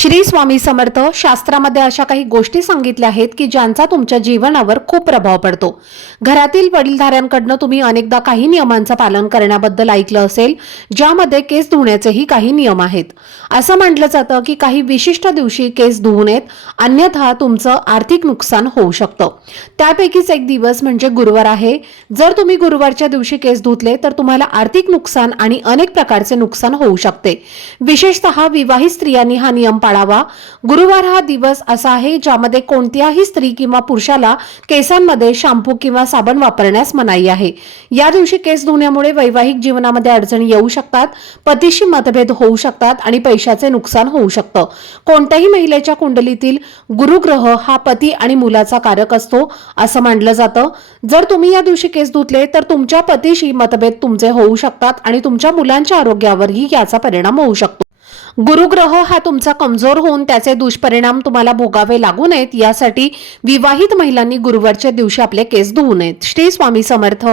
श्री स्वामी समर्थ शास्त्रामध्ये अशा काही गोष्टी सांगितल्या आहेत की ज्यांचा तुमच्या जीवनावर खूप प्रभाव पडतो। घरातील वडीलधाऱ्यांकडून तुम्ही अनेकदा काही नियमांचं पालन करण्याबद्दल ऐकलं असेल, ज्यामध्ये केस धुण्याचेही काही नियम आहेत। असं म्हटलं जातं की काही विशिष्ट दिवशी केस धुवू नयेत, अन्यथा तुमचं आर्थिक नुकसान होऊ शकतं। त्यापैकीच एक दिवस म्हणजे गुरुवार आहे। जर तुम्ही गुरुवारच्या दिवशी केस धुतले तर तुम्हाला आर्थिक नुकसान आणि अनेक प्रकारचे नुकसान होऊ शकते। विशेषतः विवाहित स्त्रियांनी हा नियम पाळावा। गुरुवार हा दिवस असा आहे ज्यामध्ये कोणत्याही स्त्री किंवा पुरुषाला केसांमध्ये शॅम्पू किंवा साबण वापरण्यास मनाई आहे। या दिवशी केस धुण्यामुळे वैवाहिक जीवनामध्ये अडचणी येऊ शकतात, पतीशी मतभेद होऊ शकतात आणि पैशाचे नुकसान होऊ शकतं। कोणत्याही महिलेच्या कुंडलीतील गुरुग्रह हा पती आणि मुलाचा कारक असतो असं मानलं जातं। जर तुम्ही या दिवशी केस धुतले तर तुमच्या पतीशी मतभेद तुमचे होऊ शकतात आणि तुमच्या मुलांच्या आरोग्यावरही याचा परिणाम होऊ शकतो। गुरुग्रह हा तुमचा कमजोर होऊन त्याचे दुष्परिणाम तुम्हाला भोगावे लागू नयेत, यासाठी विवाहित महिलांनी गुरुवारच्या दिवशी आपले केस धुवू नयेत। श्री स्वामी समर्थ।